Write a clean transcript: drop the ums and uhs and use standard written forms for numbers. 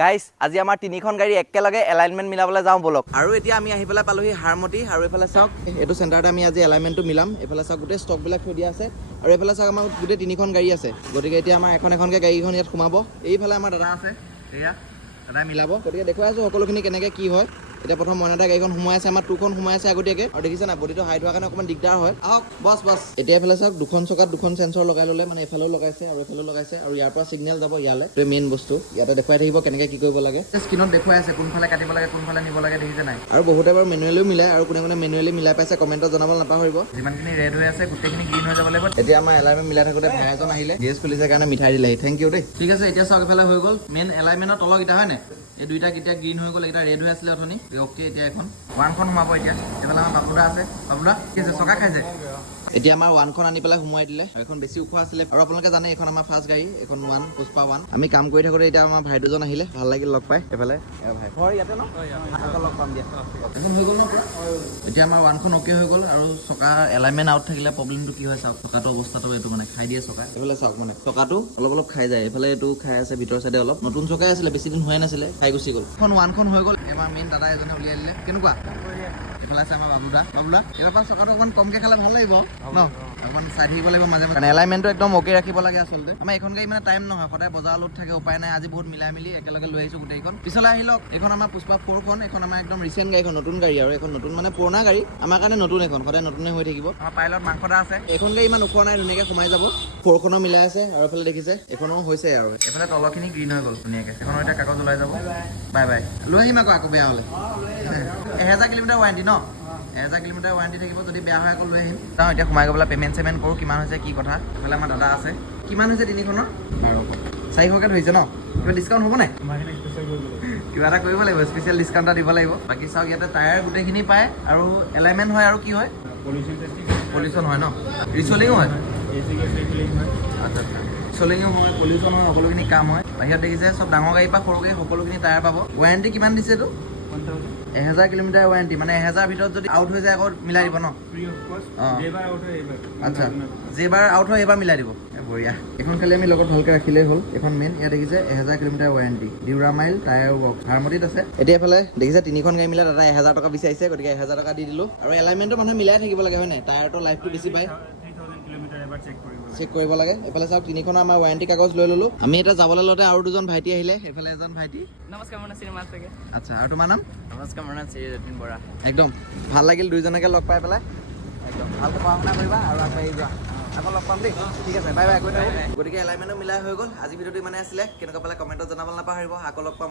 guys আজি আমাৰ তিনিখন গাড়ী একেলগে এলাইনমেন্ট মিলাবলৈ যাওঁ বলক আৰু এতিয়া আমি আহি পেলাই পালোহি হাৰমতি আৰু এইফালে চাওক এইটো চেণ্টাৰতে আমি আজি এলাইনমেন্টটো মিলাম এইফালে চাওক গোটেই ষ্টকবিলাক থৈ দিয়া আছে আৰু এইফালে চাওক আমাৰ গোটেই তিনিখন গাড়ী আছে গতিকে এতিয়া আমাৰ এখনকৈ গাড়ীখন ইয়াত সোমাব এইফালে আমাৰ দাদা আছে এয়া দাদা মিলাব গতিকে দেখুৱাই আছোঁ সকলোখিনি কেনেকৈ কি হয় এতিয়া প্ৰথম মইনাতে গাড়ীখন সোমাই আছে আমাৰ টুখন সোমাই আছে আগতীয়াকৈ আৰু দেখিছে না বডিটো হাইট হোৱাৰ কাৰণে অকণমান দিগদাৰ হয় আহক বছ এতিয়া এইফালে চাওক দুখন চকাত দুখন চেঞ্চৰ লগাই ল'লে মানে এইফালেও লগাইছে আৰু এইফালেও লগাইছে আৰু ইয়াৰ পৰা ছিগনেল যাব ইয়ালৈ এইটোৱে মেইন বস্তু ইয়াতে দেখুৱাই থাকিব কেনেকৈ কি কৰিব লাগে স্ক্ৰীণত দেখুৱাই আছে কোনফালে কাটিব লাগে কোনফালে নিব লাগে দেখিছে নাই আৰু বহুতে বাৰু মেনুৱেলিও মিলাই আৰু কোনে মেনুৱেলি মিলাই পাইছে কমেণ্টত জনাব নাপাহৰিব যিমানখিনি ৰেড হৈ আছে গোটেইখিনি গ্ৰীণ হৈ যাব লাগিব এতিয়া আমাৰ এলাইনমেণ্ট মিলাই থাকোঁতে ভাই এজন আহিলে গেছ খুলিছে কাৰণে মিঠাই দিলে থেংক ইউ দেই ঠিক আছে এতিয়া চাওক এইফালে হৈ গ'ল মেইন এলাইনমেণ্টৰ তলকেইটা হয় নাই এই দুইটা কেতিয়া গ্ৰীণ হৈ গ'ল এটা ৰেড হৈ আছিলে অথনি অ'কে এতিয়া এখন ওৱানখন সোমাব এতিয়া এইফালে আমাৰ বাবুদা আছে বাবুদা কি আছে চকা খাইছে এতিয়া আমাৰ ওৱানখন আনি পেলাই সোমোৱাই দিলে এখন বেছি ওখ আছিলে আৰু আপোনালোকে জানে এইখন আমাৰ ফাৰ্ষ্ট গাড়ী এখন ওৱান পুষ্পা ওৱান আমি কাম কৰি থাকোঁতে এতিয়া আমাৰ ভাই দুজন আহিলে ভাল লাগিল লগ পাই এইফালে ভাই হয় ইয়াতে ন লগ পাম দিয়া এখন হৈ গ'ল ন এতিয়া আমাৰ ওৱানখন অ'কে হৈ গ'ল আৰু চকা এলাইনমেণ্ট আউট থাকিলে প্ৰব্লেমটো কি হয় চাওক চকাটো অৱস্থাটো এইটো মানে খাই দিয়ে চকা এইফালে চাওক মানে চকাটো অলপ খাই যায় এইফালে এইটো খাই আছে ভিতৰ চাইডে অলপ নতুন চকাই আছিলে বেছি দিন হোৱাই নাছিলে খাই গুচি গ'ল এখন ওৱানখন হৈ গ'ল এবাৰ মেইন দাদা এজনে উলিয়াই দিলে কেনেকুৱা এইফালে আছে আমাৰ বাবুদা এইবাৰ পৰা চকাটো অকণমান কমকৈ খালে ভাল লাগিব ন অকণমান চাই থাকিব লাগিব মাজে মাজে এলাইনমেণ্টটো একদম অ'কে ৰাখিব লাগে আচলতে আমাৰ এইখন গাড়ী মানে টাইম নহয় সদায় বজাৰ লোড থাকে উপায় নাই আজি বহুত মিলাই মিলি একেলগে লৈ আহিছোঁ গোটেইখন পিছলৈ আহি লওক এইখন আমাৰ পুষ্পা 4খন এইখন আমাৰ একদম ৰিচেণ্ট গাড়ীখন নতুন গাড়ী আৰু এইখন নতুন মানে পুৰণা গাড়ী আমাৰ কাৰণে নতুন এখন সদায় নতুনে হৈ থাকিব আমাৰ পাইলট মাংসদা আছে এইখন গাড়ী ইমান ওখ নাই ধুনীয়াকৈ সোমাই যাব 4খনো মিলাই আছে আৰু এইফালে দেখিছে এইখনো হৈছে আৰু এইফালে তলখিনি গ্ৰীণ হৈ গ'ল ধুনীয়াকৈ এইখনৰ এতিয়া কাগজ ওলাই যাব বাই বাই লৈ আহিম আকৌ বেয়া হ'লে 1000 কিলোমিটাৰ ৱাৰেণ্টি ন 1000 কিলোমিটাৰ ৱাৰেণ্টি থাকিব যদি বেয়া হয় আকৌ লৈ আহিম চাওঁ এতিয়া সোমাই গৈ পেলাই পে'মেণ্ট কৰোঁ কিমান হৈছে কি কথা এইফালে আমাৰ দাদা আছে কিমান হৈছে তিনিখনৰ 400কৈ ধৰিছে ন কিবা ডিছকাউণ্ট হ'ব নাই কিবা এটা কৰিব লাগিব স্পেচিয়েল ডিছকাউণ্ট এটা দিব লাগিব বাকী চাওক ইয়াতে টায়াৰ গোটেইখিনি পায় আৰু এলাইনমেণ্ট হয় আৰু কি হয় পলিউশ্যন হয় ন ৰিচলিঙো হয় আচ্ছা ৰিচলিঙো হয় পলিউশ্যন হয় সকলোখিনি কাম হয় বাহিৰত দেখিছে চব ডাঙৰ গাড়ীৰ পৰা সৰু গাড়ী সকলোখিনি টায়াৰ পাব ৱাৰেণ্টি কিমান দিছে এইটো 1000 কিলোমিটাৰ ৱাৰেণ্টি মানে 1000 ভিতৰত যদি আউট হৈ যায় আকৌ মিলাই দিব ন আচ্ছা যেইবাৰ আউট হয় এইবাৰ মিলাই দিব বঢ়িয়া এখন খালি আমি লগত ভালকৈ ৰাখিলেই হ'ল এখন মেইন ইয়াত দেখিছে 1000 কিলোমিটাৰ ৱাৰেণ্টি ডিউৰা মাইল টায়াৰ ৱৰ্ক হাৰমতিত আছে এতিয়া এইফালে দেখিছে তিনিখন গাড়ী মিলাই দাদা 1000 টকা বিচাৰিছে গতিকে 1000 টকা দি দিলোঁ আৰু এলাইনমেণ্টটো মানুহে মিলাই থাকিব লাগে হয় নাই টায়াৰটো লাইফটো বেছি পায় চেক কৰিব লাগে এইফালে চাওক তিনিখনৰ আমাৰ ৱাৰেণ্টি কাগজ লৈ ল'লোঁ আমি এতিয়া যাবলৈ লওঁতে আৰু দুজন ভাইটি আহিলে এইফালে এজন ভাইটি নমস্কাৰ মোৰ নাম শ্ৰীমান চাগে আচ্ছা আৰু তোমাৰ নাম নমস্কাৰ মোৰ নাম শ্ৰী যতীন বৰা একদম ভাল লাগিল দুইজনকে লগ পাই পেলাই একদম ভালকৈ পঢ়া শুনা কৰিবা আৰু আগবাঢ়ি যোৱা আকৌ লগ পাম দেই ঠিক আছে বাই বাই গৈ থাকোঁ গতিকে এলাইনমেণ্টো মিলাই হৈ গ'ল আজি ভিডিঅ'টো ইমানে আছিলে কেনেকুৱা পালে কমেণ্টত জনাবলৈ নাপাহৰিব আকৌ লগ পাম